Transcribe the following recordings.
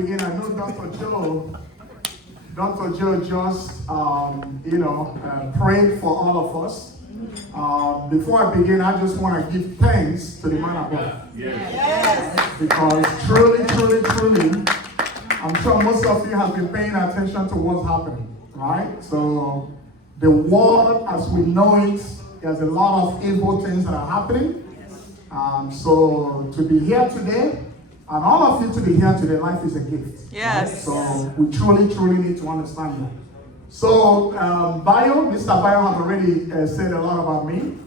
begin, I know Dr. Joe just, prayed for all of us. Before I begin, I just want to give thanks to the man above. Yes. Because truly, I'm sure most of you have been paying attention to what's happening, right? So the world, as we know it, there's a lot of evil things that are happening. So to be here today, and all of you to be here today, life is a gift. Yes. Right? So we truly need to understand that. So Mr. Bayo have already said a lot about me.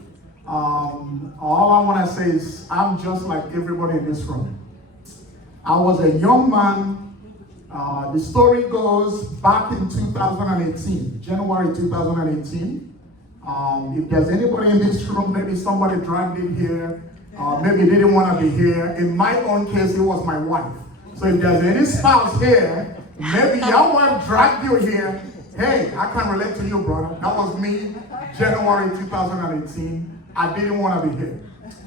All I want to say is I'm just like everybody in this room. I was a young man. The story goes back in 2018, January 2018. If there's anybody in this room, maybe somebody dragged it here, maybe didn't want to be here. In my own case, it was my wife. So if there's any spouse here, maybe your wife dragged you here. Hey, I can relate to you, brother. That was me, January 2018. I didn't want to be here,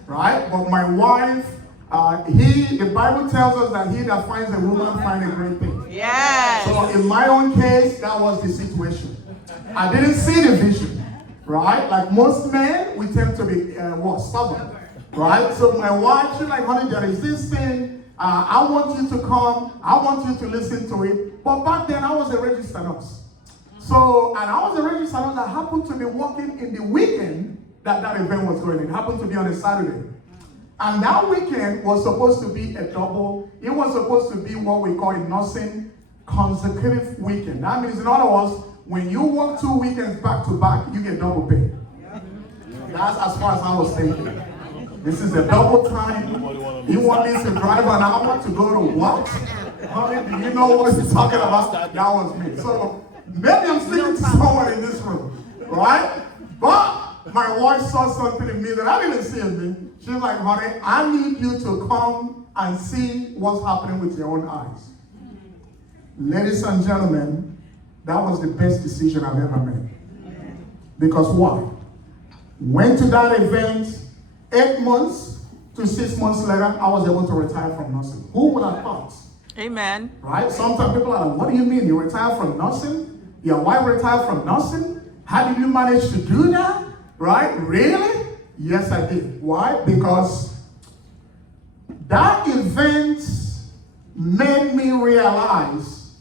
right? But my wife, the Bible tells us that he that finds a woman finds a great thing. Yes. So in my own case, that was the situation. I didn't see the vision, right? Like most men, we tend to be stubborn, right? So my wife, she's like, honey, there is this thing. I want you to come. I want you to listen to it. But back then, I was a registered nurse. So, and I was a registered nurse that happened to be working in the weekend that event was going on. It happened to be on a Saturday. And that weekend was supposed to be a double. It was supposed to be what we call a nursing consecutive weekend. That means, in other words, when you work 2 weekends back to back, you get double pay. That's as far as I was thinking. This is a double time. You want me to drive an hour to go to what? Honey, do you know what he's talking about? That was me. So maybe I'm speaking to someone in this room, right? But my wife saw something in me that I didn't see in me. She's like, honey, I need you to come and see what's happening with your own eyes. Ladies and gentlemen, that was the best decision I've ever made. Because why? Went to that event, 8 months to 6 months later, I was able to retire from nursing. Who would have thought? Amen. Right? Sometimes people are like, what do you mean? You retired from nursing? Your wife retired from nursing? How did you manage to do that? Right? Really? Yes, I did. Why? Because that event made me realize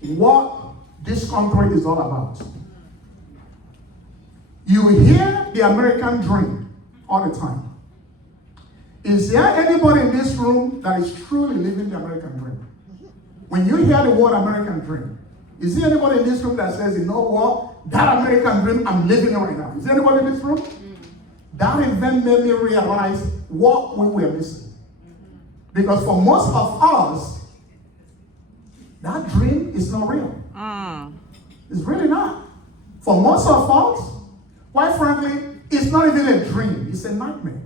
what this country is all about. You hear the American dream all the time. Is there anybody in this room that is truly living the American dream? When you hear the word American dream, is there anybody in this room that says, you know what, that American dream, I'm living it right now? Is there anybody in this room? That event made me realize what we were missing. Because for most of us, that dream is not real. It's really not. For most of us, quite frankly, it's not even a dream. It's a nightmare.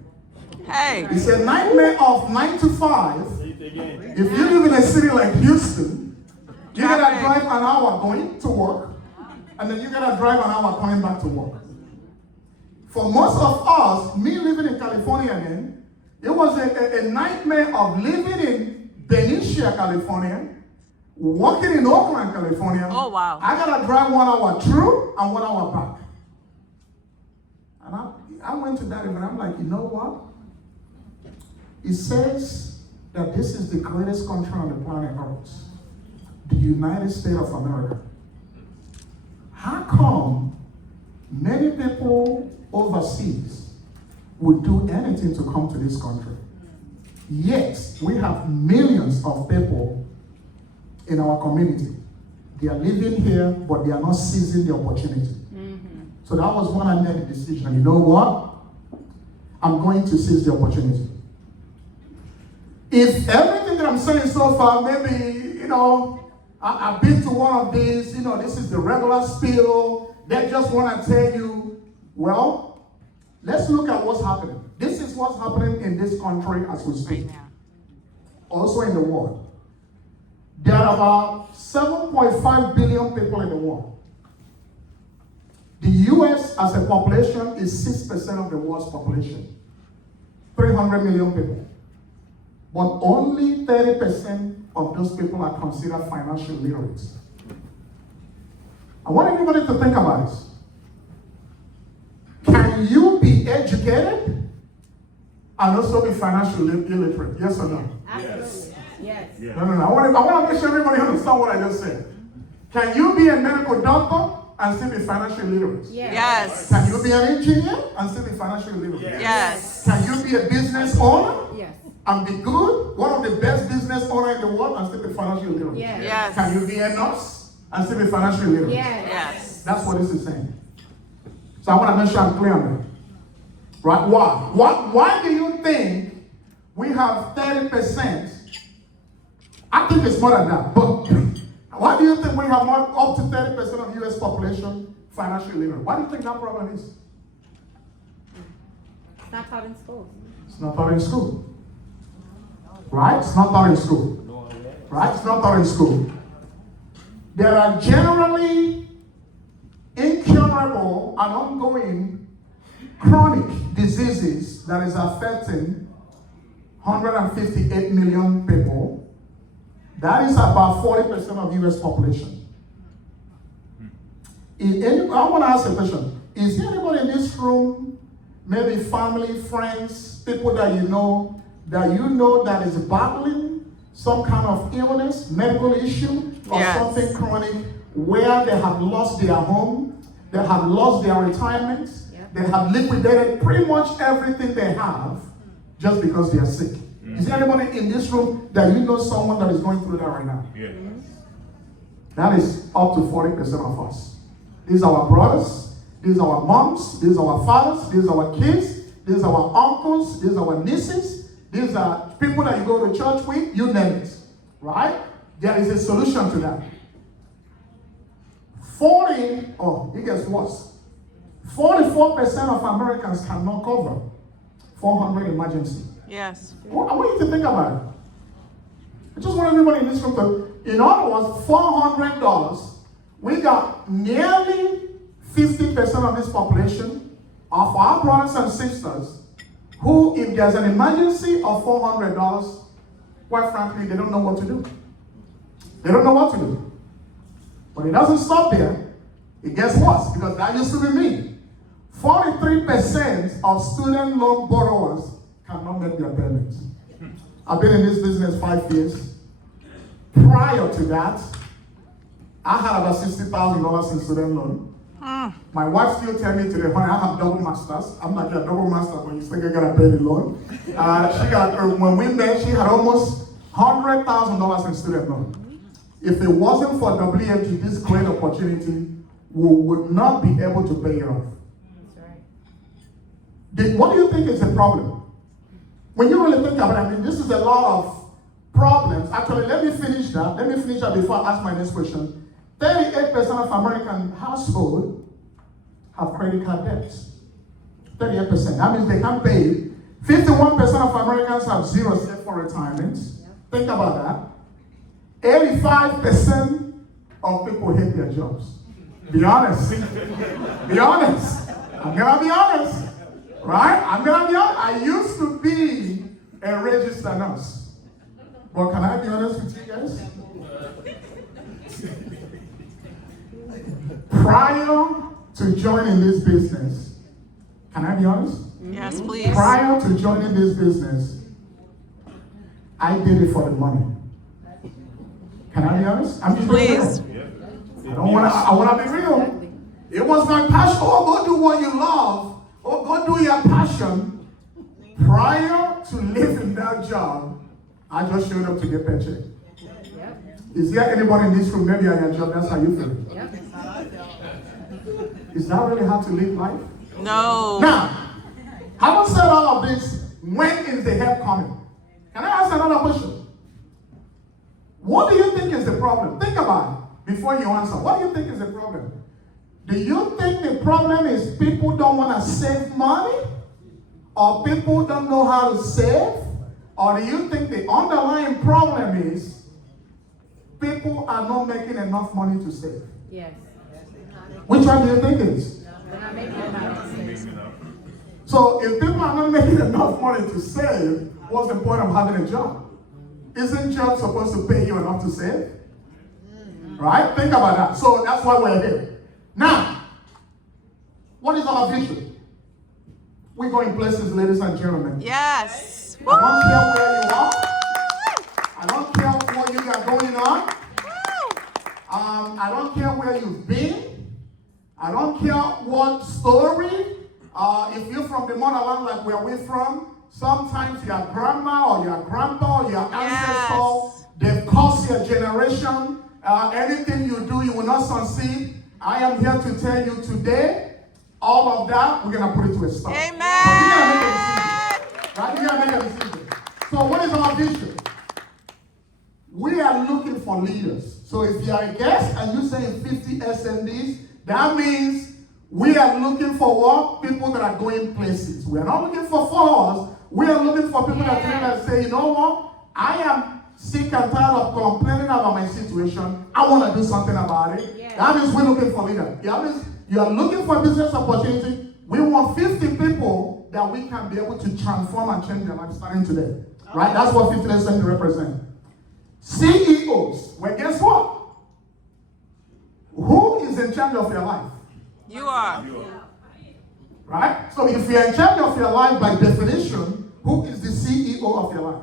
Hey. It's a nightmare of 9 to 5. If you live in a city like Houston, you gotta drive an hour going to work, and then you gotta drive an hour coming back to work. For most of us, me living in California then, it was a nightmare of living in Benicia, California, working in Oakland, California. Oh, wow. I gotta drive 1 hour through and 1 hour back. And I went to that event, I'm like, you know what? It says that this is the greatest country on the planet Earth, the United States of America. How come many people overseas would do anything to come to this country? Yet, we have millions of people in our community. They are living here, but they are not seizing the opportunity. So that was when I made the decision. You know what? I'm going to seize the opportunity. If everything that I'm saying so far, maybe, I've been to one of these, this is the regular spiel. They just want to tell you, well, let's look at what's happening. This is what's happening in this country as we speak. Also in the world. There are about 7.5 billion people in the world. The U.S. as a population is 6% of the world's population. 300 million people. But only 30% of those people are considered financially literate? I want everybody to think about this. Can you be educated and also be financially illiterate? Yes or no? Yes. Yes. No. I want to make sure everybody understands what I just said. Can you be a medical doctor and still be financially literate? Yes. Can you be an engineer and still be financially literate? Yes. Can you be a business owner Yes. and be good, one of the best business owners in the world, and still be financially literate? Yes. Yes. Can you be a nurse and still be financially literate? Yes. Yes. That's what this is saying. So I want to make sure I'm clear on that. Right? Why do you think we have 30%? I think it's more than that. But why do you think we have more, up to 30% of U.S. population financially literate? Why do you think that problem is? It's not taught in schools. It's not taught in school. Right? It's not taught in school. Right? It's not taught in school. There are generally incurable and ongoing chronic diseases that is affecting 158 million people. That is about 40% of U.S. population. I want to ask a question. Is there anybody in this room, maybe family, friends, people that you know that is battling some kind of illness, medical issue, or Yes. something chronic, where they have lost their home, they have lost their retirement, they have liquidated pretty much everything they have just because they are sick? Is there anybody in this room that you know someone that is going through that right now? Yes. That is up to 40% of us. These are our brothers, these are our moms, these are our fathers, these are our kids, these are our uncles, these are our nieces, these are people that you go to church with, you name it. Right? There is a solution to that. It gets worse. 44% of Americans cannot cover 400 emergency. Yes. Well, I want you to think about it. I just want everybody in this room to, in other words, $400, we got nearly 50% of this population of our brothers and sisters who, if there's an emergency of $400, quite frankly, they don't know what to do. They don't know what to do. But it doesn't stop there. It gets worse, because that used to be me. 43% of student loan borrowers cannot make their payments. I've been in this business 5 years. Prior to that, I had about $60,000 in student loan. My wife still tells me today, honey, I have double masters. I'm like, yeah, double master, but you still gotta pay the loan. When we met, she had almost $100,000 in student loan. If it wasn't for WFG, this great opportunity, we would not be able to pay it off. That's right. What do you think is the problem? When you really think about it, this is a lot of problems. Actually, let me finish that. Let me finish that before I ask my next question. 38% of American households have credit card debts. 38%. That means they can't pay it. 51% of Americans have zero saved for retirement. Think about that. 85% of people hate their jobs. Be honest. Be honest. I'm gonna be honest. Right? I'm gonna be honest. I used to be a registered nurse. But can I be honest with you guys? Prior to joining this business, can I be honest? Yes, please. Prior to joining this business, I did it for the money. Can I be honest? I'm just being Please. real. I wanna be real. It was my passion. Oh, go do what you love. Oh, go do your passion. Prior to leaving that job, I just showed up to get paycheck. Yep. Is there anybody in this room, maybe at your job, that's how you feel? Yep. Is that really how to live life? No. Now, having said all of this, when is the help coming? Can I ask another question? What do you think is the problem? Think about it before you answer. What do you think is the problem? Do you think the problem is people don't want to save money? Or people don't know how to save? Or do you think the underlying problem is people are not making enough money to save? Yes. Which one do you think it is? They're not making enough. So if people are not making enough money to save, what's the point of having a job? Isn't job supposed to pay you enough to save? Right? Think about that. So that's why we're here. Now, what is our vision? We're going places, ladies and gentlemen. Yes. I don't care where you are. I don't care what you got going on. I don't care where you've been. I don't care what story. If you're from the motherland like where we're from, sometimes your grandma or your grandpa or your ancestor, they've caused your generation. Anything you do, you will not succeed. I am here to tell you today, all of that, we're going to put it to a stop. Amen. But you're going to make a decision. Right? You're going to make a decision. So what is our vision? We are looking for leaders. So if you are a guest and you say 50 SMDs, that means we are looking for what? People that are going places. We are not looking for followers. We are looking for people that say, you know what? I am sick and tired of complaining about my situation. I want to do something about it. Yeah. That means we're looking for leaders. That means you are looking for business opportunity. We want 50 people that we can be able to transform and change their life starting today. Right? That's what 50 SMD represent. CEOs. Well, guess what? Who is in charge of your life? You are. Right? So if you're in charge of your life by definition, who is the CEO of your life?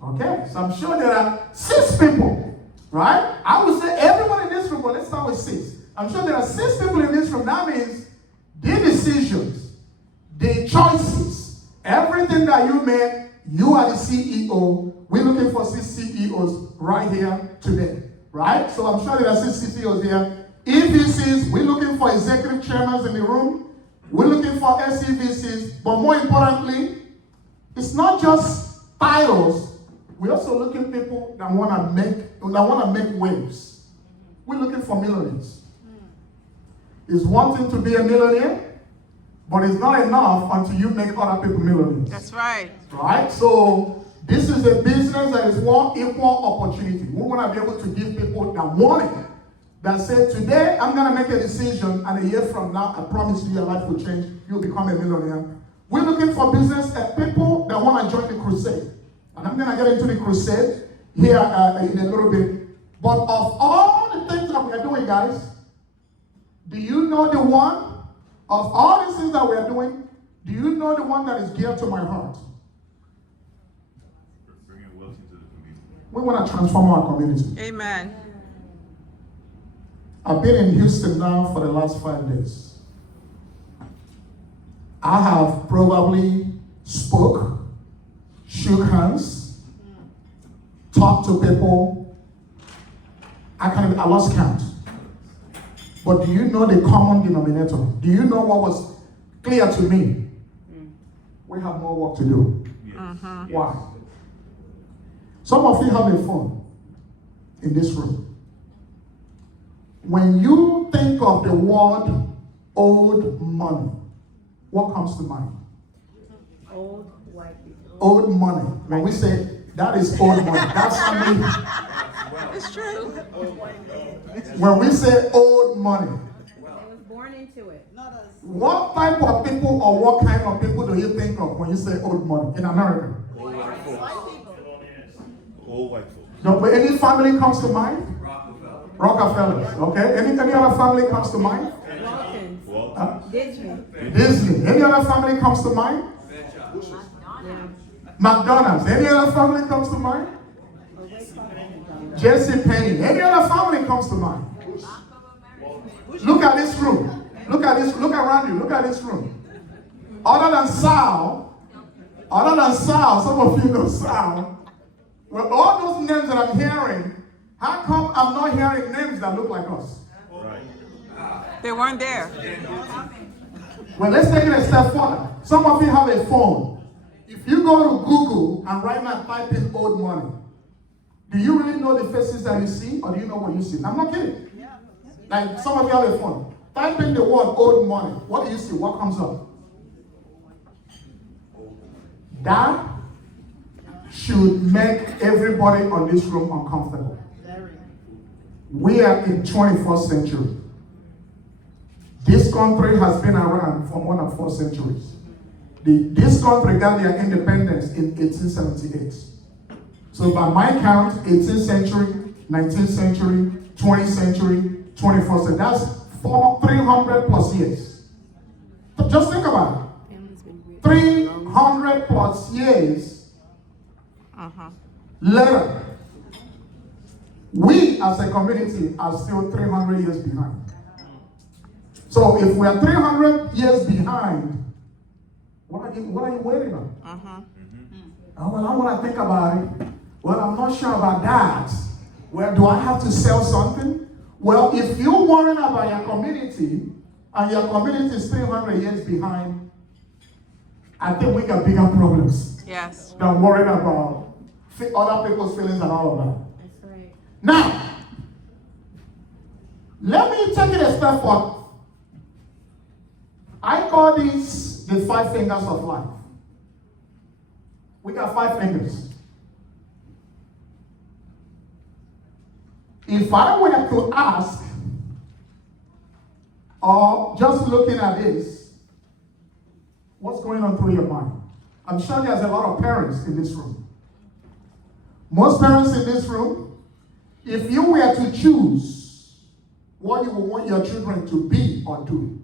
Okay, so I'm sure there are 6 people, right? I would say everyone in this room, but let's start with 6. I'm sure there are 6 people in this room. That means the decisions, the choices, everything that you make, you are the CEO. We're looking for 6 CEOs right here today, right? So I'm sure there are 6 CEOs here. EVCs, we're looking for executive chairmen in the room. We're looking for SEVCs, but more importantly, it's not just titles. We're also looking for people that want to make waves. We're looking for millionaires. It's one thing to be a millionaire, but it's not enough until you make other people millionaires. That's right. Right? So this is a business that is one equal opportunity. We want to be able to give people that want it. That said, today I'm going to make a decision, and a year from now, I promise you your life will change. You'll become a millionaire. We're looking for business and people that want to join the crusade. And I'm going to get into the crusade here in a little bit. But of all the things that we are doing, guys, do you know the one, of all the things that we are doing, do you know the one that is dear to my heart? Bringing wealth into the community. We want to transform our community. Amen. I've been in Houston now for the last 5 days. I have probably spoke, shook hands, talked to people. I lost count. But do you know the common denominator? Do you know what was clear to me? We have more work to do. Yes. Why? Some of you have a phone in this room. When you think of the word old money, what comes to mind? Old white people. Old money. When we say that is old money, that's something. It's true. When we say old money, They was born into it. what type of people or what kind of people do you think of when you say old money in America? Old white folks. Old white folks. No, but any family comes to mind? Rockefellers. Okay. Any other family comes to mind? Waltons. Disney. Disney. Any other family comes to mind? Yeah. McDonald's. Any other family comes to mind? Jesse Penny. Any other family comes to mind? Look at this room. Look at this. Look around you. Look at this room. Other than Sal, some of you know Sal. Well, all those names that I'm hearing, how come I'm not hearing names that look like us? Right. They weren't there. Well, let's take it a step further. Some of you have a phone. If you go to Google and right now type in old money, do you really know the faces that you see, or do you know what you see? I'm not kidding. Like some of you have a phone. Type in the word old money. What do you see? What comes up? That should make everybody on this room uncomfortable. We are in 21st century. This country has been around for more than 4 centuries. This country got their independence in 1878. So by my count, 18th century, 19th century, 20th century, 21st century, that's 300 plus years. So just think about it. 300 plus years later, we as a community are still 300 years behind. So if we are 300 years behind, what are you waiting on? Well, I want to think about it. Well, I'm not sure about that. Well, do I have to sell something? Well, if you're worrying about your community, and your community is 300 years behind, I think we got bigger problems. Yes. Than worrying about other people's feelings and all of that. That's right. Now, let me take it a step further. I call these the 5 fingers of life. We got 5 fingers. If I were to ask, or just looking at this, what's going on through your mind? I'm sure there's a lot of parents in this room. Most parents in this room, if you were to choose what you would want your children to be or do,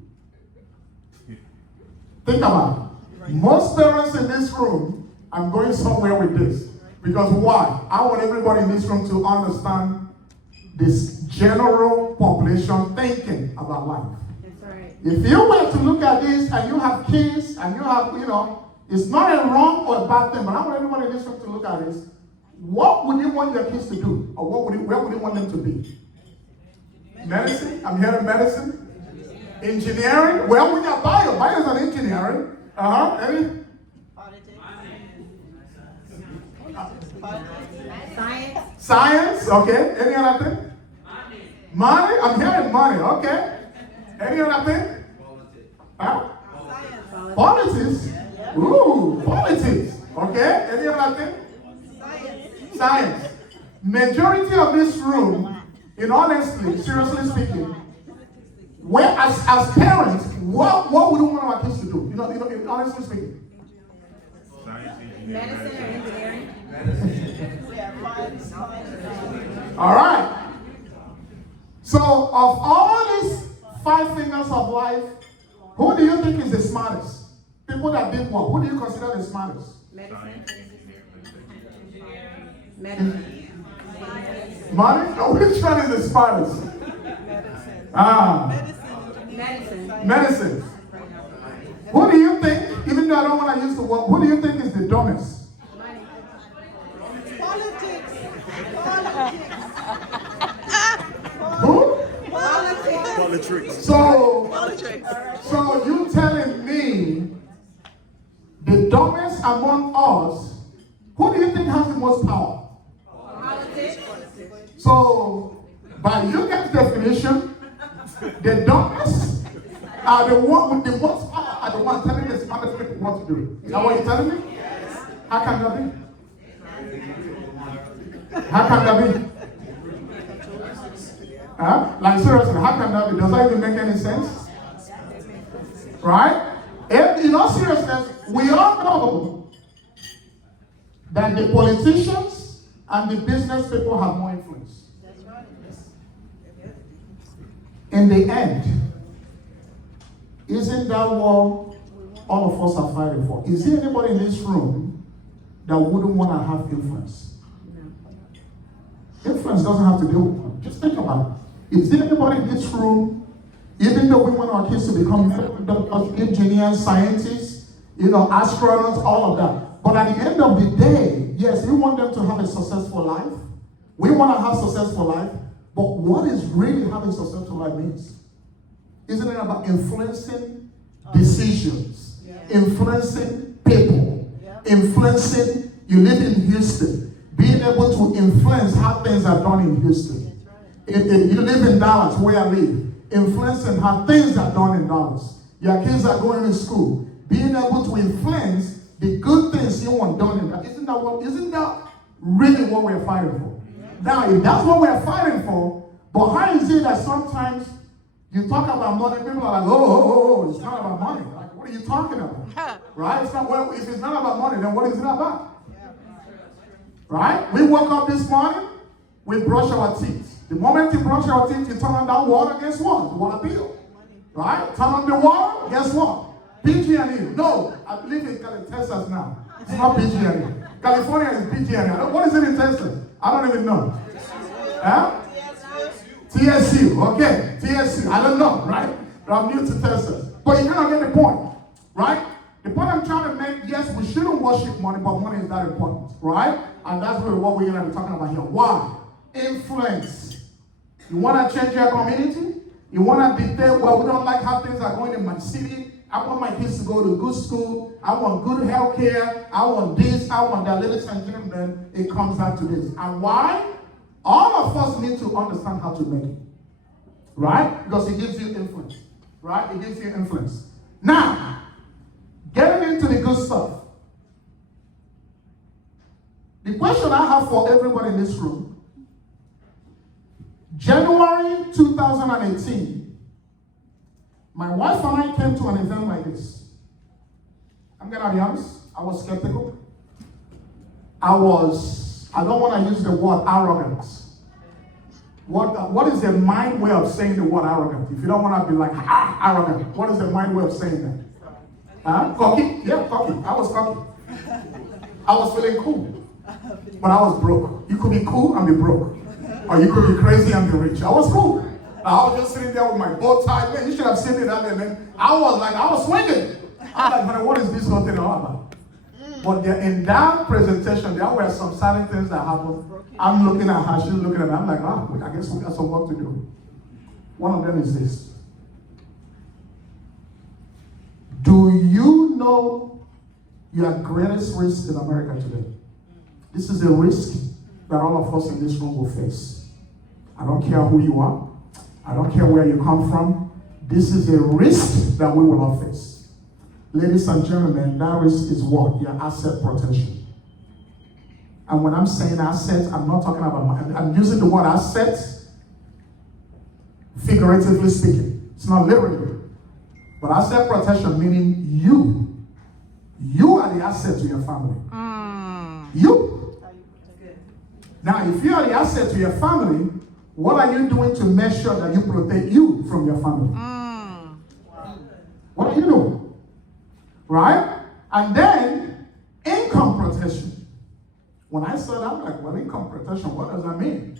think about it. Most parents in this room, I'm going somewhere with this. Because why? I want everybody in this room to understand this general population thinking about life. That's right. If you were to look at this and you have kids and you have, it's not a wrong or a bad thing, but I want everybody in this room to look at this. What would you want your kids to do? Or where would you want them to be? Medicine? I'm hearing medicine. Engineering? Well, we got bio. Bio is an engineering. Any? Science. Science? Okay. Any other thing? Money? I'm hearing money. Okay. Any other thing? Huh? Politics? Ooh, politics. Okay. Any other thing? Science. Majority of this room, in honestly, seriously speaking, where as parents, what would we want our kids to do? Honestly speaking. Medicine or engineering? All right. So, of all these 5 fingers of life, who do you think is the smartest? People that did what? Who do you consider the smartest? Medicine. Medicine. Money? No, which one is the smartest? Medicine. Medicine. Who do you think, even though I don't want to use the word, who do you think is the dumbest? Politics. Who? Politics. So you telling me the dumbest among us, who do you think has the most power? Politics. So, by you guys' definition, the dumbest are the one with the most power, are the one telling the smartest people what to do. Is that what you're telling me? Yes. How can that be? How can that be? Huh? Like seriously, how can that be? Does that even make any sense? Right? And in all seriousness, we all know that the politicians and the business people have more influence. In the end, isn't that what all of us are fighting for? Is there anybody in this room that wouldn't want to have influence? Influence doesn't have to do with it. Just think about it. Is there anybody in this room, even though we want our kids to become doctors, engineers, scientists, astronauts, all of that, but at the end of the day, yes, we want them to have a successful life. We want to have a successful life, but what is really having a successful life means? Isn't it about influencing decisions, influencing people, influencing, you live in Houston, being able to influence how things are done in Houston. If you live in Dallas, where I live, influencing how things are done in Dallas. Your kids are going to school, being able to influence the good things you want done in that. Isn't that really what we're fighting for? Now, if that's what we're fighting for, but how is it that sometimes you talk about money, people are like, oh, it's not about money. Like, what are you talking about? Right? It's not, well, if it's not about money, then what is it about? Right? We woke up this morning, we brush our teeth. The moment you brush your teeth, you turn on that water, guess what? The water bill. Right? Turn on the water, guess what? PG&E. No, I believe in Texas now. It's not PG&E. California is PG&E. What is it in Texas? I don't even know. Huh? TSU. Okay. TSU. I don't know, right? But I'm new to Texas. But you kind of get the point, right? The point I'm trying to make, yes, we shouldn't worship money, but money is that important, right? And that's really what we're going to be talking about here. Why? Influence. You want to change your community? You want to dictate, well, we don't like how things are going in my city. I want my kids to go to good school. I want good health care. I want this. I want that. Ladies and gentlemen, it comes down to this. And why? All of us need to understand how to make it. Right? Because it gives you influence. Right? It gives you influence. Now, getting into the good stuff. The question I have for everybody in this room, January 2018, my wife and I came to an event like this. I'm gonna be honest, I was skeptical. I don't want to use the word arrogance. What is the mind way of saying the word arrogant? If you don't want to be like, arrogant, what is the mind way of saying that? Huh? Cocky? Yeah, cocky. I was cocky. I was feeling cool. But I was broke. You could be cool and be broke. Or you could be crazy and be rich. I was cool. I was just sitting there with my bow tie. Man, you should have seen it that day, man. I was swinging. I'm like, man, what is this whole thing all about? But in that presentation, there were some silent things that happened. I'm looking at her, she's looking at me. I'm like, I guess we got some work to do. One of them is this. Do you know your greatest risk in America today? This is a risk that all of us in this room will face. I don't care who you are. I don't care where you come from. This is a risk that we will all face. Ladies and gentlemen, that risk is what? Your asset protection. And when I'm saying assets, I'm not talking about money. I'm using the word assets figuratively speaking. It's not literally. But asset protection meaning you. You are the asset to your family. You. Now, if you are the asset to your family, what are you doing to make sure that you protect you from your family? What are you doing? Right? And then, income protection. When I saw that, I'm like, well, income protection, what does that mean?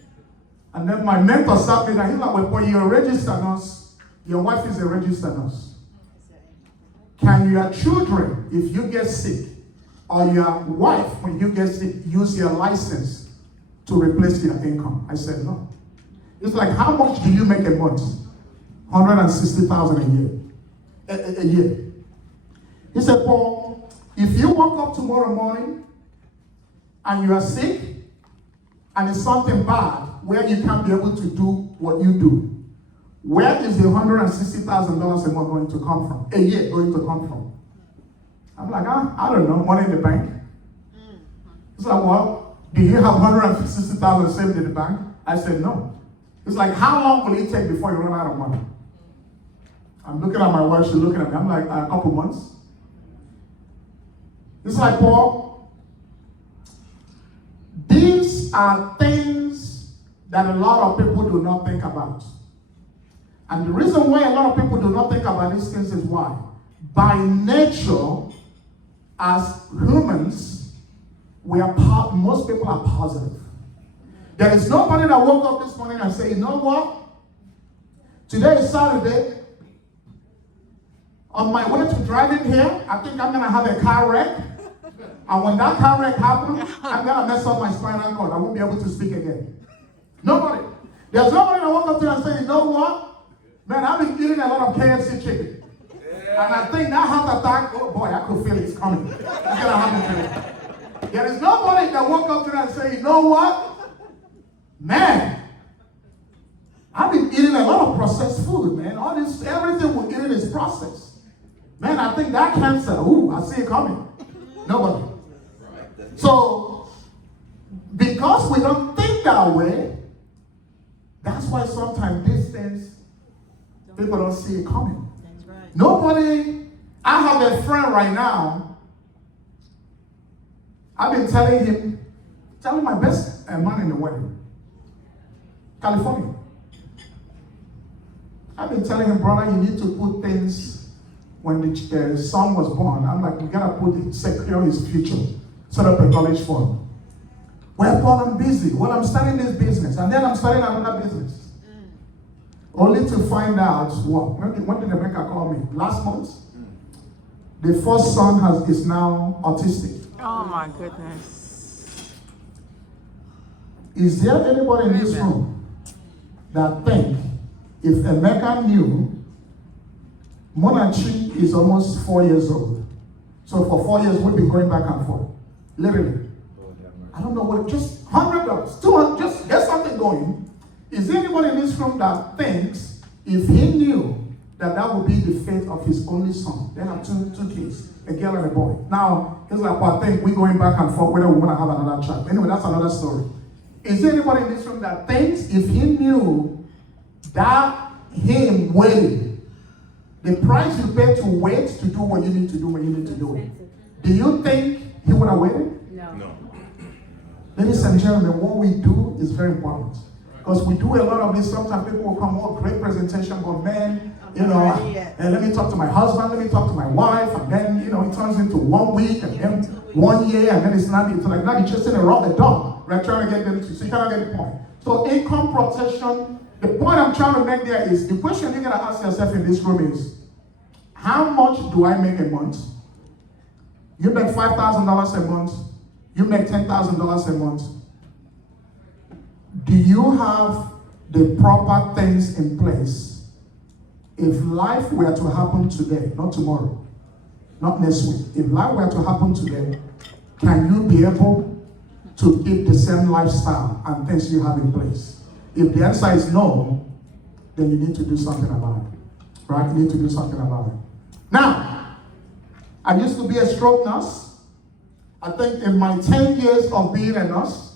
And then my mentor sat me down. He's like, well, you're a registered nurse. Your wife is a registered nurse. Can your children, if you get sick, or your wife, when you get sick, use your license to replace your income? I said, no. It's like, how much do you make a month? $160,000 a year. He said, Paul, if you woke up tomorrow morning and you are sick and it's something bad where you can't be able to do what you do, where is the $160,000 a month going to come from? A year going to come from? I'm like, I don't know, money in the bank. He's like, well, do you have $160,000 saved in the bank? I said, no. It's like, how long will it take before you run out of money? I'm looking at my wife, she's looking at me. I'm like, a couple months. It's like, Paul, these are things that a lot of people do not think about. And the reason why a lot of people do not think about these things is why? By nature, as humans, most people are positive. There is nobody that woke up this morning and say, you know what? Today is Saturday. On my way to driving here, I think I'm going to have a car wreck. And when that car wreck happens, I'm going to mess up my spinal cord. I won't be able to speak again. Nobody. There's nobody that woke up today and say, you know what? Man, I've been eating a lot of KFC chicken. And I think that heart attack, oh boy, I could feel it's coming. It's going to happen today. There is nobody that woke up today and say, you know what? Man, I've been eating a lot of processed food, man. Everything we're eating is processed. Man, I think that cancer, I see it coming. Nobody. So, because we don't think that way, that's why sometimes these things, people don't see it coming. That's right. Nobody, I have a friend right now, I've been telling him Telling my best man in the wedding. California. I've been telling him, brother, you need to put things when the son was born. I'm like, we gotta put it, secure his future. Set up a college fund. Well, Paul, I'm busy. Well, I'm starting this business, and then I'm starting another business. Only to find out what? When did Rebecca call me? Last month? The first son is now autistic. Oh my goodness. Is there anybody in this room that think if Emeka knew Monachi is almost 4 years old? So for 4 years we've been going back and forth. Literally. I don't know what, just $100, $200, just get something going. Is there anybody in this room that thinks if he knew that that would be the fate of his only son? They have two kids, a girl and a boy. Now, it's like, well, I think we're going back and forth whether we want to have another child. Anyway, that's another story. Is there anybody in this room that thinks if he knew that him waiting, the price you pay to wait to do what you need to do when you need to do it, do you think he would have waited? No. Ladies and gentlemen, what we do is very important. Because we do a lot of this. Sometimes people will come, oh, great presentation, but man, and let me talk to my husband, let me talk to my wife, and then, it turns into 1 week, and then 1 year, and then it's like now you're chasing around the dog, right? Trying to get them to, so you cannot get the point. So income protection, the point I'm trying to make there is, the question you're gonna ask yourself in this room is, how much do I make a month? You make $5,000 a month, you make $10,000 a month. Do you have the proper things in place? If life were to happen today, not tomorrow, not next week, if life were to happen today, can you be able to keep the same lifestyle and things you have in place? If the answer is no, then you need to do something about it. Right? You need to do something about it. Now, I used to be a stroke nurse. I think in my 10 years of being a nurse,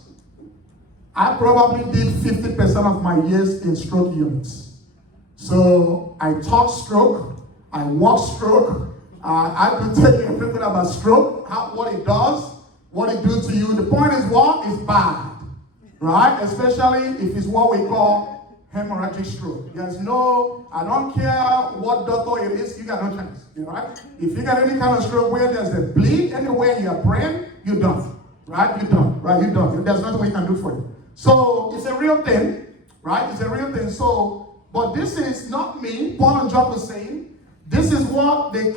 I probably did 50% of my years in stroke units. So I taught stroke, I walk stroke, I could tell you everything about stroke, what it does, what it do to you. The point is what is bad, right? Especially if it's what we call hemorrhagic stroke. There's no, I don't care what doctor it is, you got no chance, right? If you got any kind of stroke where there's a bleed anywhere in your brain, you're done, right? You're done, right? You're done. There's nothing we can do for you. So it's a real thing, right? It's a real thing. So, but this is not me, Paul and Njoku saying. This is what the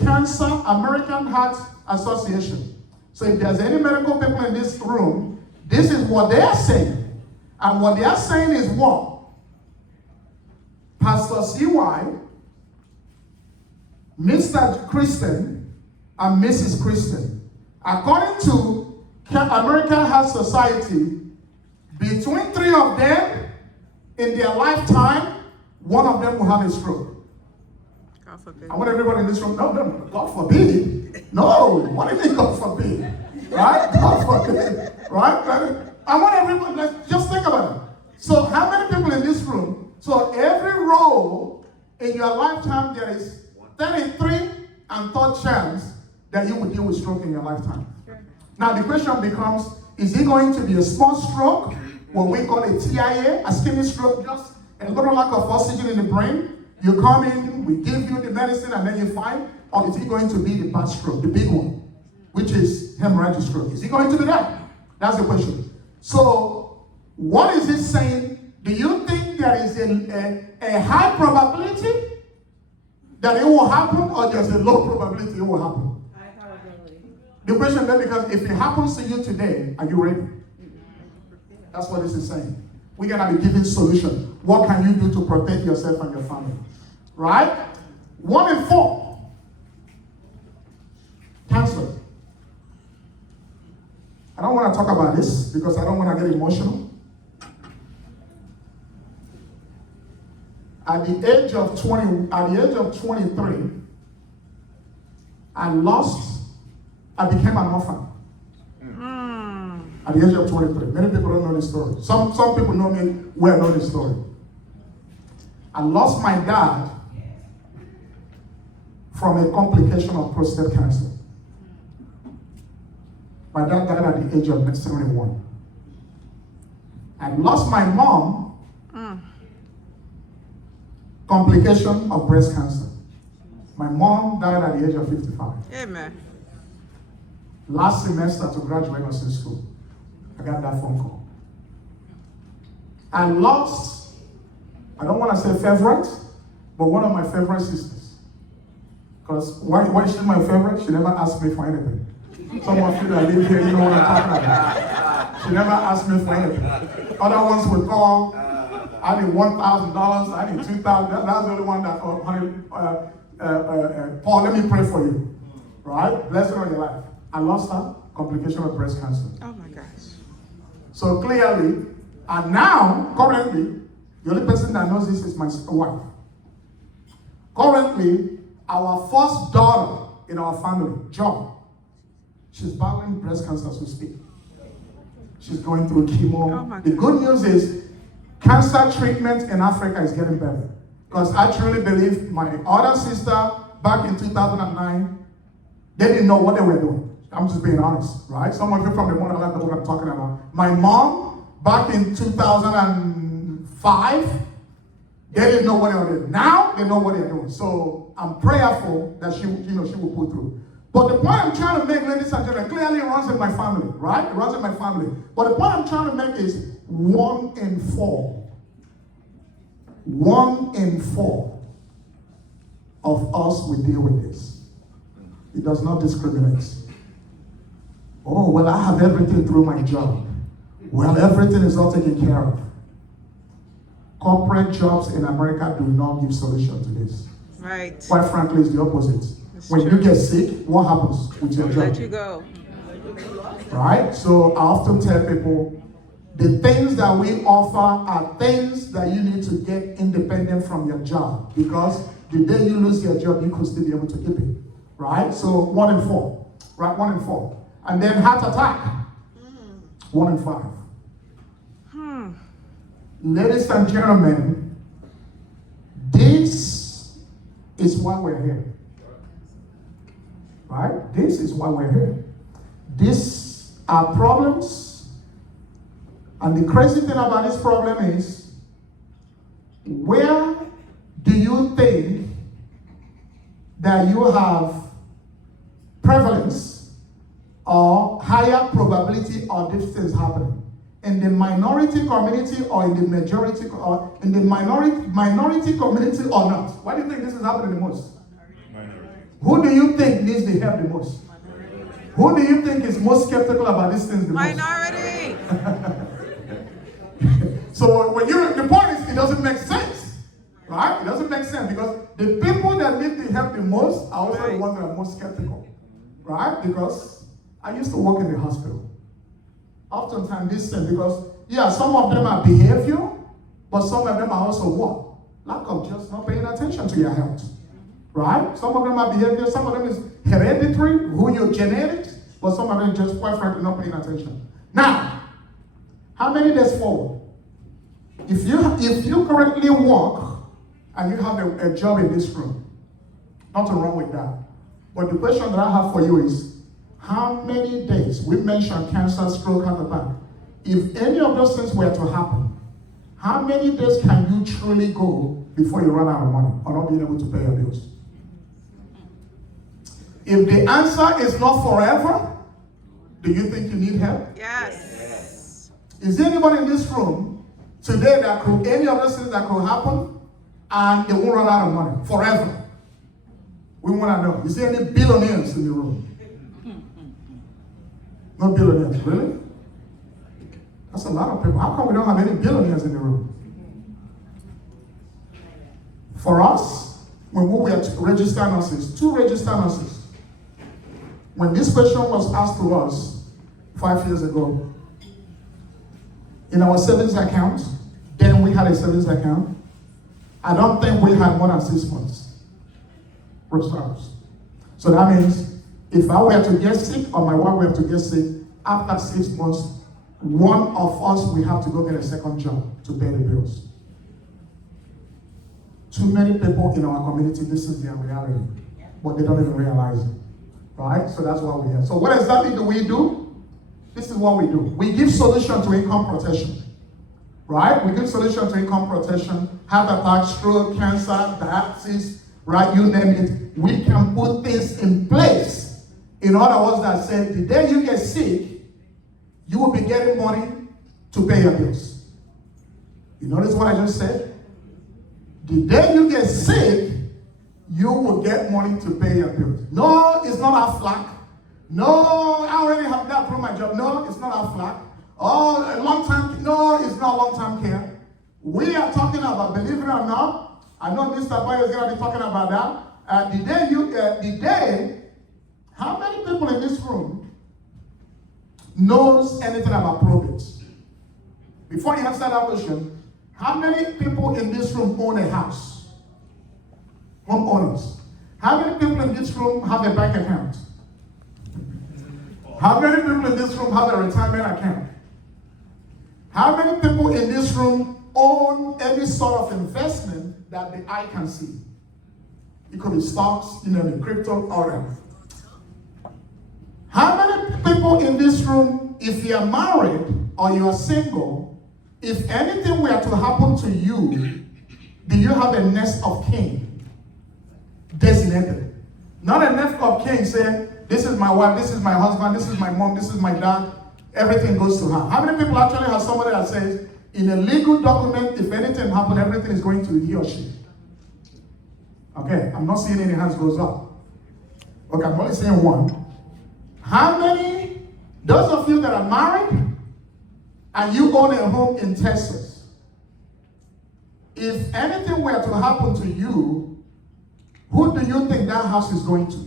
American Heart Association. So if there's any medical people in this room, this is what they are saying. And what they are saying is what? Pastor CY, Mr. Christian, and Mrs. Christian. According to American Heart Society, between 3 of them, in their lifetime, 1 of them will have a stroke. God forbid. I want everybody in this room, no, God forbid. No, what do you mean God forbid? Right? God forbid. Right? I want everybody, let's just think about it. So how many people in this room, so every row in your lifetime, there is 33 and third chance that you will deal with stroke in your lifetime. Now the question becomes, is it going to be a small stroke, what we call a TIA, a ischemic stroke, just a little lack of oxygen in the brain? You come in, we give you the medicine, and then you find, or is it going to be the bad stroke, the big one, which is hemorrhagic stroke? Is it going to be that? That's the question. So, what is it saying? Do you think there is a high probability that it will happen, or there's a low probability it will happen? High probability. The question then becomes, if it happens to you today, are you ready? That's what this is saying. We're going to be giving solution. What can you do to protect yourself and your family? Right? 1 in 4. Cancer. I don't want to talk about this because I don't want to get emotional. At the age of 23, I became an orphan. At the age of 23. Many people don't know this story. Some people know me well know this story. I lost my dad from a complication of prostate cancer. My dad died at the age of 71. I lost my mom, complication of breast cancer. My mom died at the age of 55. Amen. Last semester to graduate nursing school, I got that phone call. I lost, I don't want to say favorite, but one of my favorite sisters. Because why is she my favorite? She never asked me for anything. Some of you that live here, you know what I'm talking about. She never asked me for anything. Other ones would call, I need $1,000, I need $2,000. That's the only one that, oh, honey, Paul, let me pray for you. Right? Bless her on your life. I lost her, complication of breast cancer. Oh my gosh. So clearly, and now, currently, the only person that knows this is my wife. Currently, our first daughter in our family, John, she's battling breast cancer as we speak. She's going through chemo. Oh my The God. good news is, cancer treatment in Africa is getting better. Because I truly believe my other sister, back in 2009, they didn't know what they were doing. I'm just being honest, right? Some of you from the motherland know what I'm talking about. My mom, back in 2005, they didn't know what they were doing. Now they know what they're doing. So I'm prayerful that she will pull through. But the point I'm trying to make, ladies and gentlemen, clearly it runs in my family, right? It runs in my family. But the point I'm trying to make is 1 in 4. 1 in 4 of us will deal with this. It does not discriminate. Oh, well, I have everything through my job. Well, everything is all taken care of. Corporate jobs in America do not give solution to this. Right. Quite frankly, it's the opposite. It's When true. you get sick, what happens with your Let job? you go. Right? So I often tell people, the things that we offer are things that you need to get independent from your job. Because the day you lose your job, you could still be able to keep it. Right? So 1 in 4. Right? 1 in 4. And then heart attack. 1 in 5. Ladies and gentlemen, this is why we're here. Right? This is why we're here. These are problems. And the crazy thing about this problem is, where do you think that you have prevalence or higher probability of these things happening? In the minority community or in the majority or in the minority community or not? Why do you think this is happening the most? Minority. Who do you think needs the help the most? Who do you think is most skeptical about these things the most? Minority. So when the point is, it doesn't make sense, right? It doesn't make sense because the people that need the help the most are also the ones that are most skeptical, right? Because I used to work in the hospital. Oftentimes this thing, because some of them are behavioral, but some of them are also what? Lack of just not paying attention to your health, right? Some of them are behavioral, some of them is hereditary, who your genetics, but some of them just quite frankly not paying attention. Now, how many days forward? If you currently work and you have a job in this room, nothing wrong with that. But the question that I have for you is, how many days, we mentioned cancer, stroke, heart attack. If any of those things were to happen, how many days can you truly go before you run out of money or not being able to pay your bills? If the answer is not forever, do you think you need help? Yes. Is there anybody in this room today that could, any of those things that could happen and they won't run out of money forever? We want to know. Is there any billionaires in the room? No billionaires, really? That's a lot of people. How come we don't have any billionaires in the room? For us, when we were registered nurses, 2 registered nurses, when this question was asked to us 5 years ago, in our savings account, then we had a savings account, I don't think we had more than 6 months reserves. So that means if I were to get sick or my wife were to get sick, after 6 months, one of us will have to go get a second job to pay the bills. Too many people in our community, this is their reality, but they don't even realize it, right? So that's what we have. So what exactly do we do? This is what we do. We give solution to income protection. right? We give solution to income protection, heart attack, stroke, cancer, diabetes, right? You name it. We can put things in place. In other words, that said, the day you get sick, you will be getting money to pay your bills. You notice what I just said? The day you get sick, you will get money to pay your bills. No, it's not our flack. No, I already have that from my job. No, it's not our flack. Oh, a long time. No, it's not long-term care. We are talking about, believe it or not, I know Mr. Boy is going to be talking about that. The day, how many people in this room knows anything about probate? Before you answer that question, how many people in this room own a house? Homeowners. How many people in this room have a bank account? How many people in this room have a retirement account? How many people in this room own any sort of investment that the eye can see? It could be stocks, crypto, all that. How many people in this room, if you are married or you are single, if anything were to happen to you, do you have a next of kin designated? Not a next of kin saying, this is my wife, this is my husband, this is my mom, this is my dad. Everything goes to her. How many people actually have somebody that says, in a legal document, if anything happens, everything is going to he or she? Okay, I'm not seeing any hands goes up. Okay, I'm only saying one. How many, those of you that are married, and you own a home in Texas, if anything were to happen to you, who do you think that house is going to?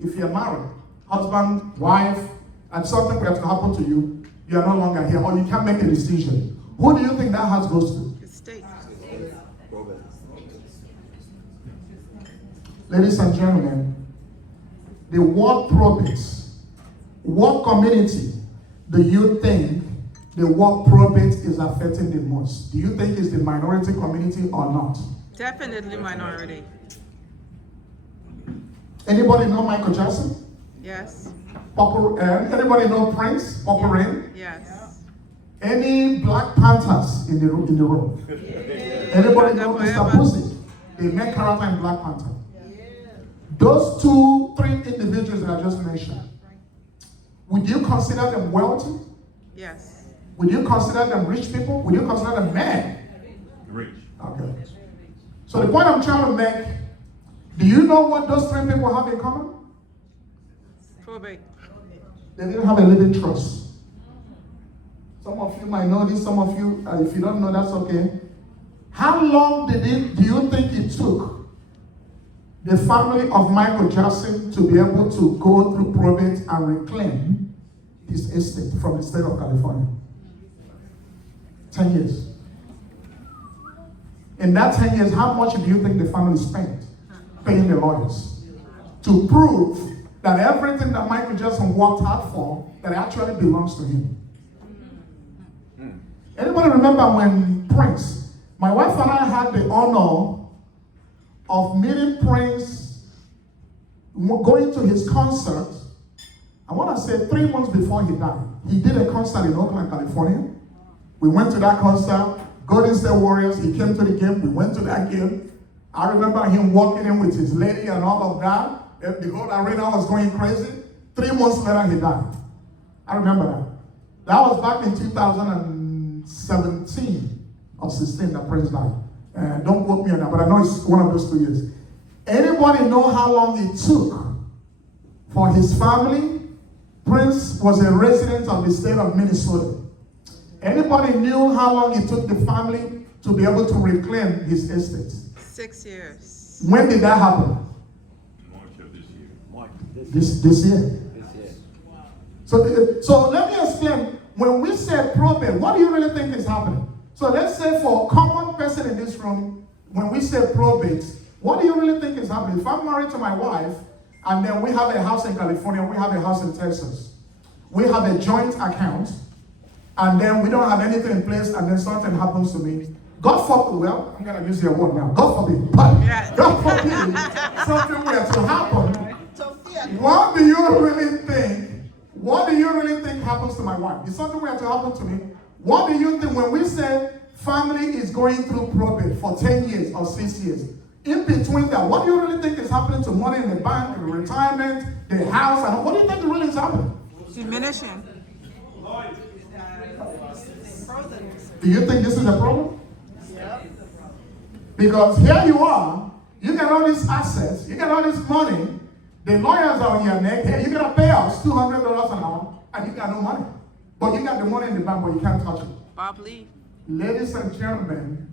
If you're married, husband, wife, and something were to happen to you, you are no longer here, or you can't make a decision. Who do you think that house goes to? The state. Ladies and gentlemen, the word probate, what community do you think the word probate is affecting the most? Do you think it's the minority community or not? Definitely minority. Anybody know Michael Jackson? Yes. Anybody know Prince? Purple Rain? Yes. Any Black Panthers in the room? Anybody know Mr. Pussy? The main character in Black Panther. Those 3 individuals that I just mentioned, would you consider them wealthy? Yes. Would you consider them rich people? Would you consider them men? Rich. Okay. So the point I'm trying to make, do you know what those 3 people have in common? Probate. They didn't have a living trust. Some of you might know this, some of you, if you don't know, that's okay. How long do you think it took the family of Michael Jackson to be able to go through probate and reclaim his estate from the state of California? 10 years. In that 10 years, how much do you think the family spent paying the lawyers to prove that everything that Michael Jackson worked hard for, that actually belongs to him? Anybody remember when Prince, my wife and I had the honor of meeting Prince, going to his concert, I want to say 3 months before he died. He did a concert in Oakland, California. We went to that concert, Golden State Warriors, he came to the game, we went to that game. I remember him walking in with his lady and all of that. The whole arena was going crazy. 3 months later, he died. I remember that. That was back in 2017 or 16 that Prince died. Don't quote me on that, but I know it's one of those 2 years. Anybody know how long it took for his family? Prince was a resident of the state of Minnesota. Anybody knew how long it took the family to be able to reclaim his estate? 6 years. When did that happen? March of this year. This year. So let me explain. When we say probate, what do you really think is happening? So let's say for a common person in this room, when we say probate, what do you really think is happening? If I'm married to my wife, and then we have a house in California, we have a house in Texas, we have a joint account, and then we don't have anything in place, and then something happens to me. God forbid, well, I'm going to use your word now. God forbid, but God forbid something were to happen. What do you really think? What do you really think happens to my wife? If something were to happen to me, what do you think when we say is going through probate for 10 years or 6 years, in between that, what do you really think is happening to money in the bank, the retirement, the house, and what do you think really is happening? Diminishing. Do you think this is a problem? Because here you are, you get all these assets, you get all this money, the lawyers are on your neck, hey, you gotta pay us $200 an hour, and you got no money. But you got the money in the bank, but you can't touch it. Bob Lee. Ladies and gentlemen,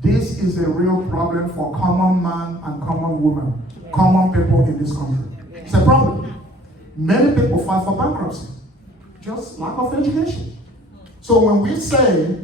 this is a real problem for common man and common woman, common people in this country. It's a problem. Many people file for bankruptcy, just lack of education. So when we say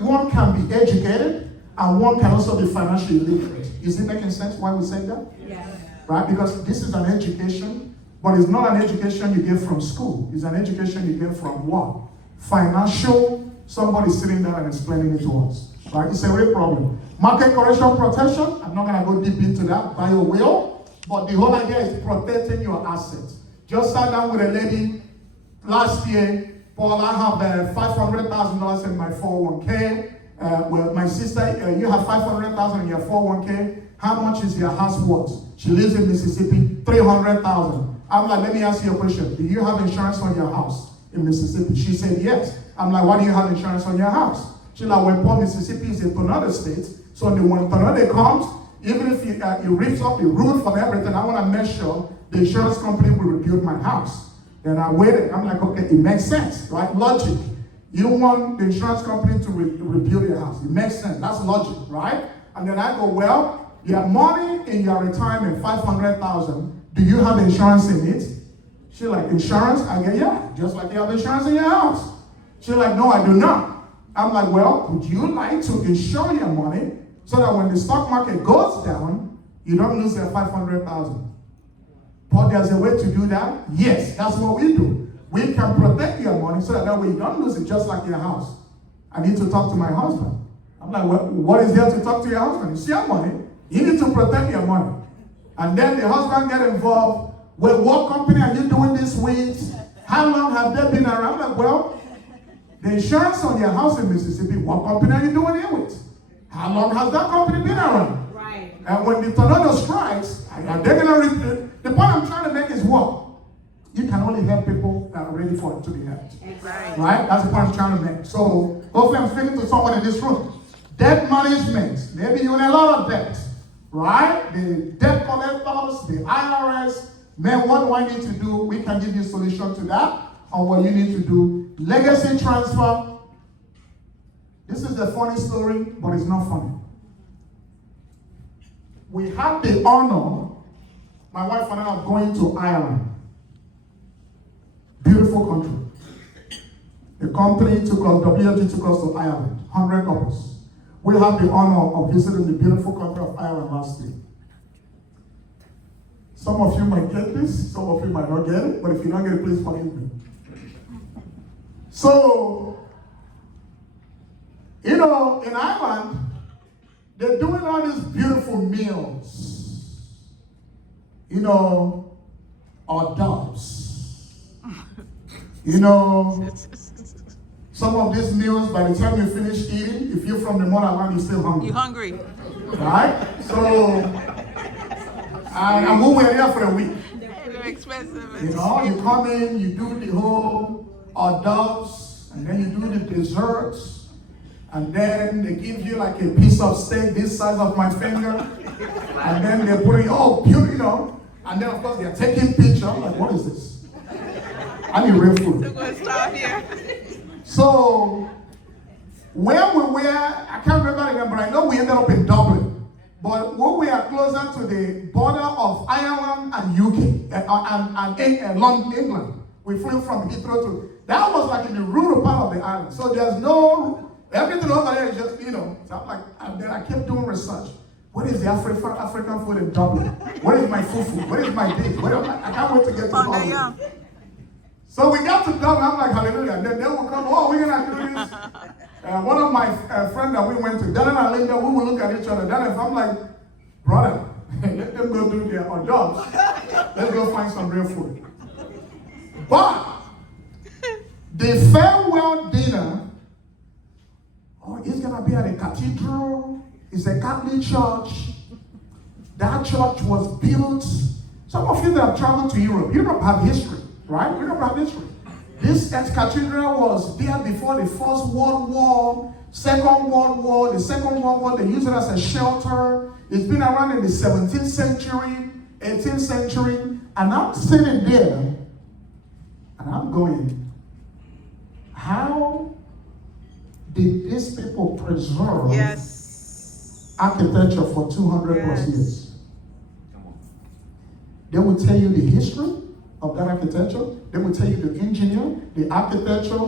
one can be educated and one can also be financially literate, is it making sense why we say that? Yes. Right? Because this is an education, but it's not an education you get from school. It's an education you get from what? Financial, somebody sitting there and explaining it to us. Right? It's a real problem. Market correction protection, I'm not going to go deep into that by your will, but the whole idea is protecting your assets. Just sat down with a lady last year, Paul, I have $500,000 in my 401k. Well, my sister, you have $500,000 in your 401k. How much is your house worth? She lives in Mississippi, $300,000. I'm like, let me ask you a question. Do you have insurance on your house in Mississippi? She said yes. I'm like, why do you have insurance on your house? She's like, well, Paul, Mississippi is a tornado state. So when tornado comes, even if it rips up the roof and everything, I want to make sure the insurance company will rebuild my house. Then I waited. I'm like, okay, it makes sense, right? Logic. You don't want the insurance company to rebuild your house. It makes sense. That's logic, right? And then I go, well, you have money in your retirement, $500,000. Do you have insurance in it? She's like, insurance? I go, yeah, just like you have insurance in your house. She's like, no, I do not. I'm like, well, would you like to insure your money so that when the stock market goes down, you don't lose that $500,000? But there's a way to do that? Yes, that's what we do. We can protect your money so that way you don't lose it, just like your house. I need to talk to my husband. I'm like, well, what is there to talk to your husband? It's your money. You need to protect your money. And then the husband get involved. Well, what company are you doing this with? How long have they been around? I'm like, well, the insurance on your house in Mississippi, what company are you doing it with? How long has that company been around? Right. And when the tornado strikes, they're going to... The point I'm trying to make is what? You can only help people that are ready for it to be helped. Right. Right? That's the point I'm trying to make. So, hopefully I'm speaking to someone in this room. Debt management. Maybe you're in a lot of debt. Right? The debt collectors, the IRS. Man, what do I need to do? We can give you a solution to that on what you need to do. Legacy transfer. This is a funny story, but it's not funny. We had the honor, my wife and I, are going to Ireland. Beautiful country. The company took us, WFG took us to Ireland, 100 couples. We had the honor of visiting the beautiful country of Ireland last year. Some of you might get this, some of you might not get it, but if you don't get it, please forgive me. So, in Ireland, they're doing all these beautiful meals. Hors d'oeuvres. Some of these meals, by the time you finish eating, if you're from the motherland, you're still hungry. You hungry? Right? So, and we were there for a week. They're expensive. You come in, you do the whole hors d'oeuvres, and then you do the desserts, and then they give you like a piece of steak this size of my finger, and then they put it, and then of course they're taking pictures. I'm like, what is this? I need real food. We're going to stop here. So, where we were, I can't remember again, but I know we ended up in Dublin. But when we are closer to the border of Ireland and UK, and London, England, we flew from Heathrow to, that was like in the rural part of the island. So there's no, everything over there is just, so I'm like, and then I kept doing research. What is the African food in Dublin? What is my fufu? What is my dish? I can't wait to get to Dublin. So we got to Dublin, I'm like, hallelujah. And then they will come, we're going to do this. One of my friends that we went to, Dan and Linda, we will look at each other. Dan, if I'm like, brother, let them go do their hors d'oeuvres. Let's go find some real food. But the farewell dinner, oh, it's gonna be at a cathedral. It's a Catholic church. That church was built. Some of you that have traveled to Europe have history, right? Europe have history. This ex-cathedral was there before the First World War, Second World War. The Second World War, they used it as a shelter. It's been around in the 17th century, 18th century. And I'm sitting there, and I'm going, how did these people preserve Yes. architecture for 200 plus years? They will tell you the history of that architecture. They will tell you the engineer, the architecture.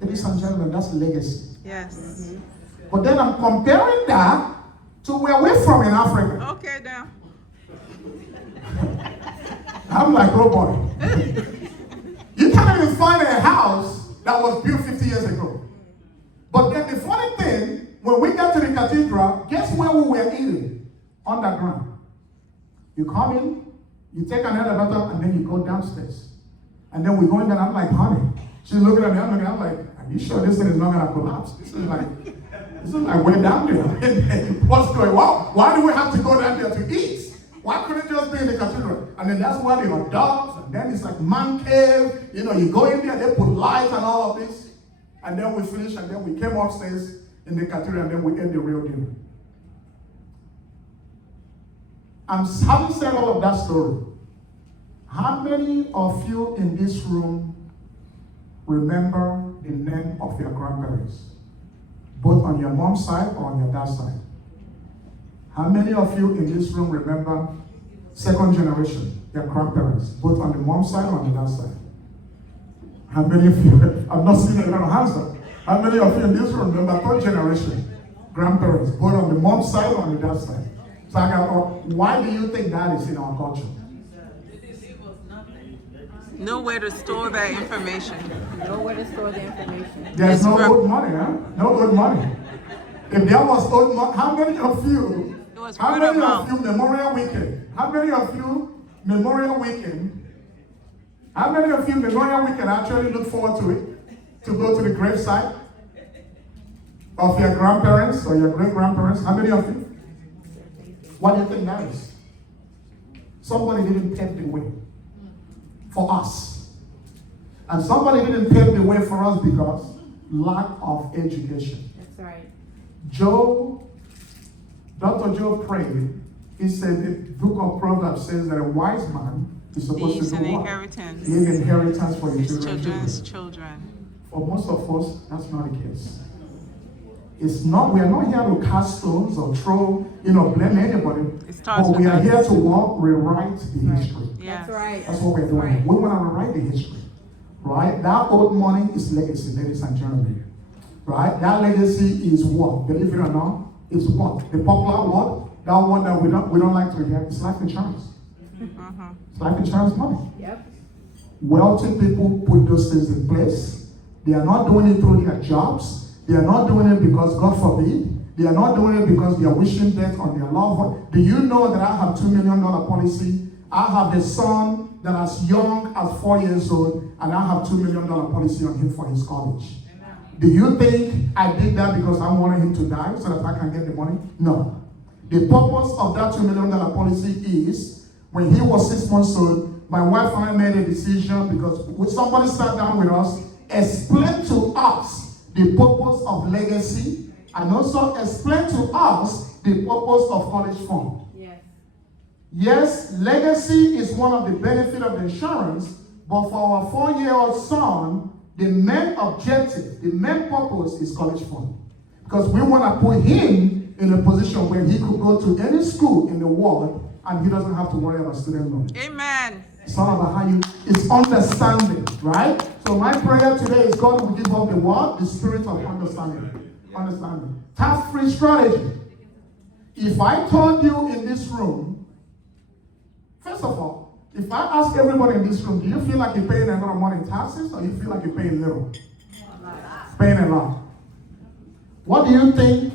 Ladies and gentlemen, that's legacy. Yes. But then I'm comparing that to where we're from in Africa. Okay, now. I'm like, oh boy. You can't even find a house that was built 50 years ago. But then the funny thing, when we got to the cathedral, guess where we were eating? Underground. You come in, you take an elevator, and then you go downstairs. And then we go in there, and I'm like, honey. She's looking at me, I'm like, are you sure this thing is not gonna collapse? This is like way down there. What's going on? Why do we have to go down there to eat? Why couldn't it just be in the cathedral? And then that's why they are dogs, and then it's like man cave. You know, you go in there, they put lights and all of this. And then we finish, and then we came upstairs in the cathedral, and then we ate the real dinner. I'm having said all of that story. How many of you in this room remember the name of your grandparents? Both on your mom's side or on your dad's side? How many of you in this room remember second generation, your grandparents, both on the mom's side or on the dad's side? How many of you, I've not seen a lot of hands up. How many of you in this room remember third generation, grandparents, both on the mom's side or on the dad's side? So I got, why do you think that is in our culture? Nowhere to store that information. Nowhere to store the information. There's It's no from- old money, huh? No old money. If there was old money, how many of you, It was how word many of of mouth. you Memorial Weekend, how many of you Memorial Weekend, how many of you Memorial Weekend actually look forward to it, to go to the gravesite of your grandparents or your great-grandparents? How many of you? What do you think that is? Somebody didn't pave the way for us. And somebody didn't pave the way for us because lack of education. That's right. Dr. Joe prayed. He said the book of Proverbs says that a wise man is supposed Leaves to an do what? inheritance. Leave inheritance for his His children. children's children. For most of us, that's not the case. It's not, we are not here to cast stones or throw, blame anybody. It starts But we with are us. here to rewrite the history. Yeah. That's right. That's what we're doing. Right. We want to rewrite the history. Right? That old money is legacy, ladies and gentlemen. Right? That legacy is what? Believe it or not, is what? The popular word, that one that we don't like to hear, is life insurance. It's life insurance money. Yep. Wealthy people put those things in place. They are not doing it through their jobs. They are not doing it because, God forbid, they are not doing it because they are wishing death on their loved one. Do you know that I have $2 million policy? I have a son that as young as 4 years old, and I have $2 million policy on him for his college. Do you think I did that because I wanted him to die so that I can get the money? No. The purpose of that $2 million policy is, when he was 6 months old, my wife and I made a decision because when somebody sat down with us, explained to us the purpose of legacy, and also explain to us the purpose of college fund. Yes. Yes, legacy is one of the benefits of the insurance, but for our 4-year-old son, the main objective, the main purpose is college fund. Because we want to put him in a position where he could go to any school in the world and he doesn't have to worry about student loan. Amen. It's all about how it's understanding, right? So my prayer today is God will give us the word, the spirit of understanding. Understanding. Tax-free strategy. If I told you in this room, first of all, if I ask everybody in this room, do you feel like you're paying a lot of money in taxes or you feel like you're paying little? Paying a lot. What do you think?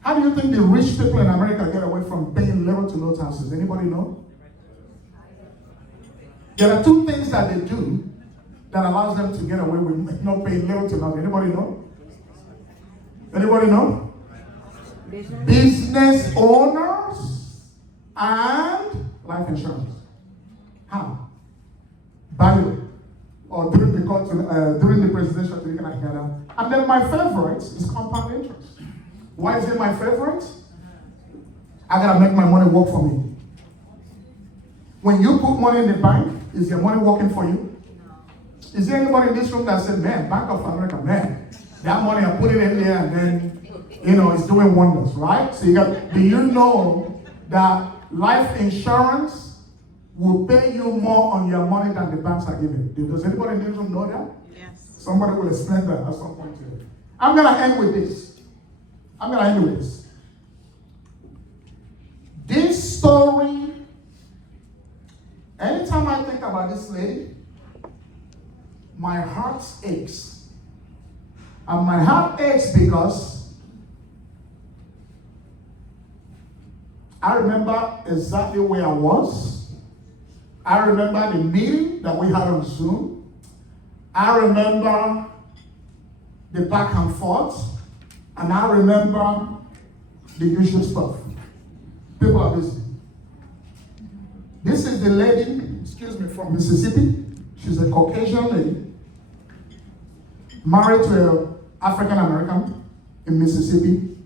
How do you think the rich people in America get away from paying little to no taxes? Anybody know? There are two things that they do that allows them to get away with not paying little to nothing. Anybody know? Anybody know? Business. Business owners and life insurance. How? By or during the presidential debate, I hear that. And then my favorite is compound interest. Why is it my favorite? I gotta make my money work for me. When you put money in the bank, is your money working for you? Is there anybody in this room that said, man, Bank of America, man, that money I put it in there and then, it's doing wonders, right? So do you know that life insurance will pay you more on your money than the banks are giving? Does anybody in this room know that? Yes. Somebody will explain that at some point today. I'm gonna end with this. This story, anytime I think about this lady, my heart aches. And my heart aches because I remember exactly where I was. I remember the meeting that we had on Zoom. I remember the back and forth. And I remember the usual stuff. People are listening. This is the lady, from Mississippi. She's a Caucasian lady, married to an African American in Mississippi.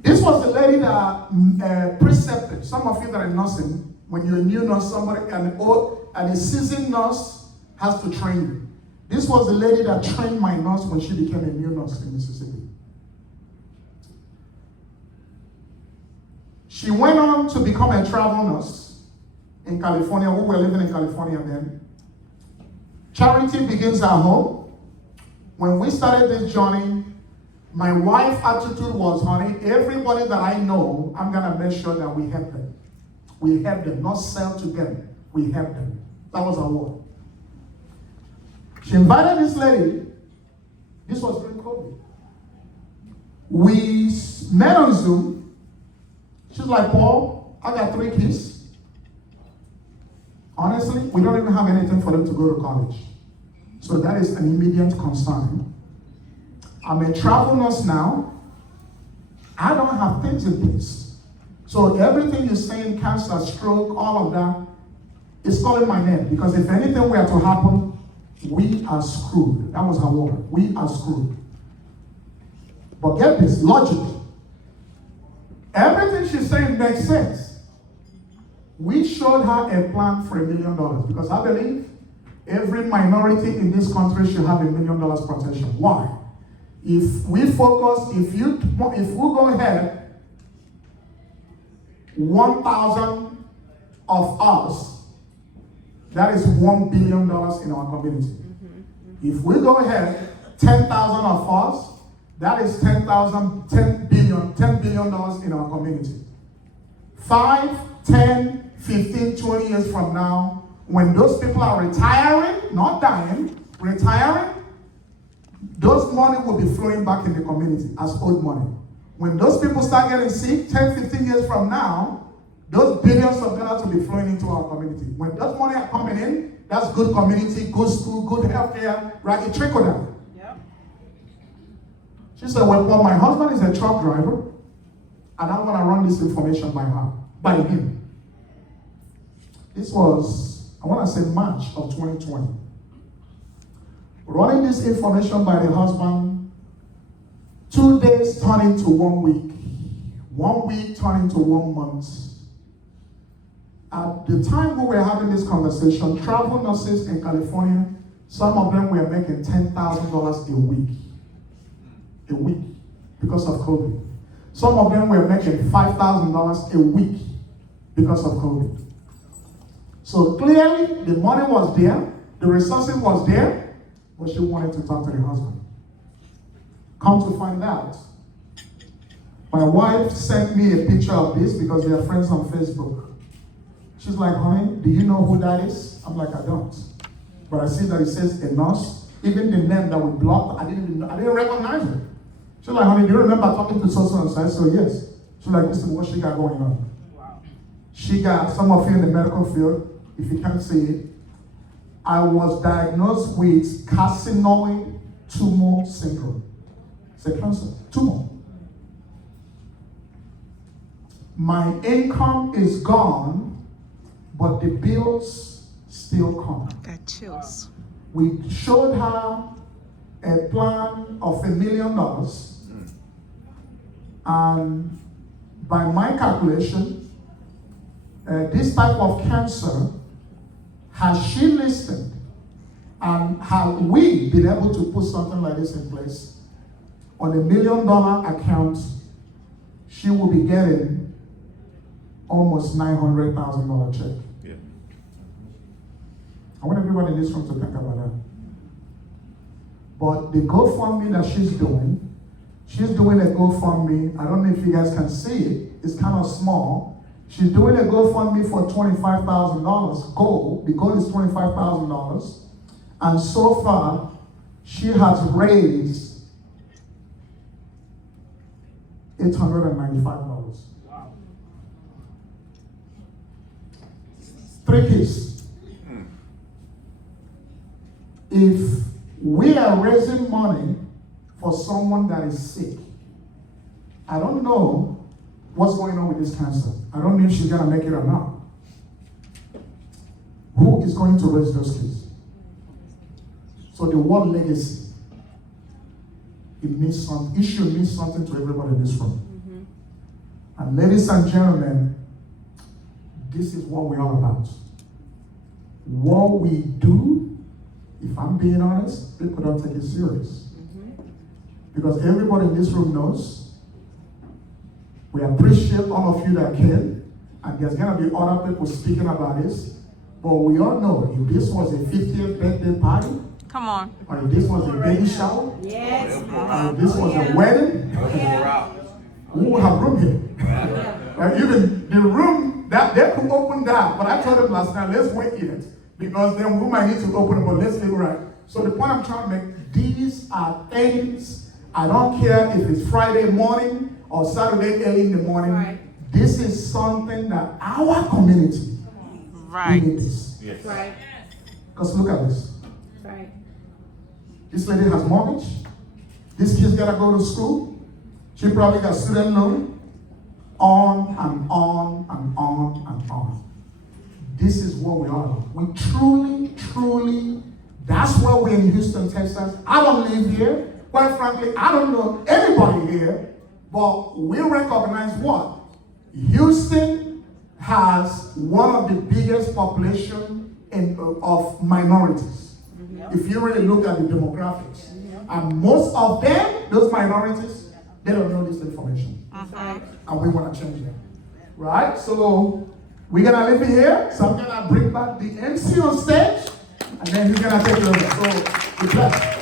This was the lady that precepted. Some of you that are nursing, when you're a new nurse, and a seasoned nurse has to train you. This was the lady that trained my nurse when she became a new nurse in Mississippi. She went on to become a travel nurse in California. We were living in California then. Charity begins at home. When we started this journey, my wife's attitude was, honey, everybody that I know, I'm going to make sure that we help them. We help them, not sell to them. We help them. That was our word. She invited this lady. This was during COVID. We met on Zoom. She's like, Paul, I got 3 kids. Honestly, we don't even have anything for them to go to college. So that is an immediate concern. I'm a travel nurse now. I don't have things in place. So everything you're saying, cancer, stroke, all of that, is calling my name. Because if anything were to happen, we are screwed. That was her word. We are screwed. But get this, logic. Everything she's saying makes sense. We showed her a plan for $1 million because I believe every minority in this country should have $1 million protection. Why? If we focus, if we go ahead, 1,000 of us, that is $1 billion in our community. If we go ahead, 10,000 of us, that is $10 billion in our community. 5, 10, 15, 20 years from now, when those people are retiring, not dying, retiring, those money will be flowing back in the community as old money. When those people start getting sick, 10, 15 years from now, those billions of dollars will be flowing into our community. When those money are coming in, that's good community, good school, good healthcare, right? It trickle down. She said, well, my husband is a truck driver, and I want to run this information by him. This was, I want to say March of 2020. Running this information by the husband, 2 days turned into 1 week. 1 week turned into 1 month. At the time we were having this conversation, travel nurses in California, some of them were making $10,000 a week. A week because of COVID. Some of them were making $5,000 a week because of COVID. So clearly, the money was there, the resources was there, but she wanted to talk to the husband. Come to find out, my wife sent me a picture of this because they are friends on Facebook. She's like, honey, do you know who that is? I'm like, I don't. But I see that it says a nurse. Even the name that we blocked, I didn't recognize it. She's like, honey, do you remember talking to so-so and so? I said, yes. She's like, this is what she got going on. Wow. She got, some of you in the medical field, if you can't see it, I was diagnosed with carcinoid tumor syndrome. Say cancer. 2 more. My income is gone, but the bills still come. That chills. We showed her a plan of $1 million. And by my calculation, this type of cancer, has she listened and have we been able to put something like this in place, on $1 million account, she will be getting almost $900,000 check. Yeah. I want everybody in this room to think about that. But the GoFundMe that she's doing a GoFundMe. I don't know if you guys can see it. It's kind of small. She's doing a GoFundMe for $25,000 goal. The goal is $25,000. And so far, she has raised $895. Wow. 3 keys. If we are raising money for someone that is sick, I don't know what's going on with this cancer. I don't know if she's gonna make it or not. Who is going to raise those kids? So the word legacy, it means something. It should mean something to everybody in this room. And ladies and gentlemen, this is what we're all about. What we do, if I'm being honest, people don't take it serious. Because everybody in this room knows, we appreciate all of you that came, and there's gonna be other people speaking about this, but we all know if this was a 50th birthday party, Come on. or if this was a baby shower, Yes. or if this was a wedding, we will have room here. Even the room, that they could open that, but I told them last night, let's wait it, because then we might need to open it, but let's leave it right. So the point I'm trying to make, these are things, I don't care if it's Friday morning or Saturday early in the morning. Right. This is something that our community Right. needs. Yes. Right. Because look at this. Right. This lady has mortgage. This kid's gotta go to school. She probably got student loan. On and on and on and on. This is what we are. We truly, that's why we're in Houston, Texas. I don't live here. Quite frankly, I don't know anybody here, but we recognize what? Houston has one of the biggest population of minorities. If you really look at the demographics. And most of them, those minorities, they don't know this information. And we want to change that. Right? So we're going to leave it here. So I'm going to bring back the MC on stage, and then he's going to take it over. So, be blessed.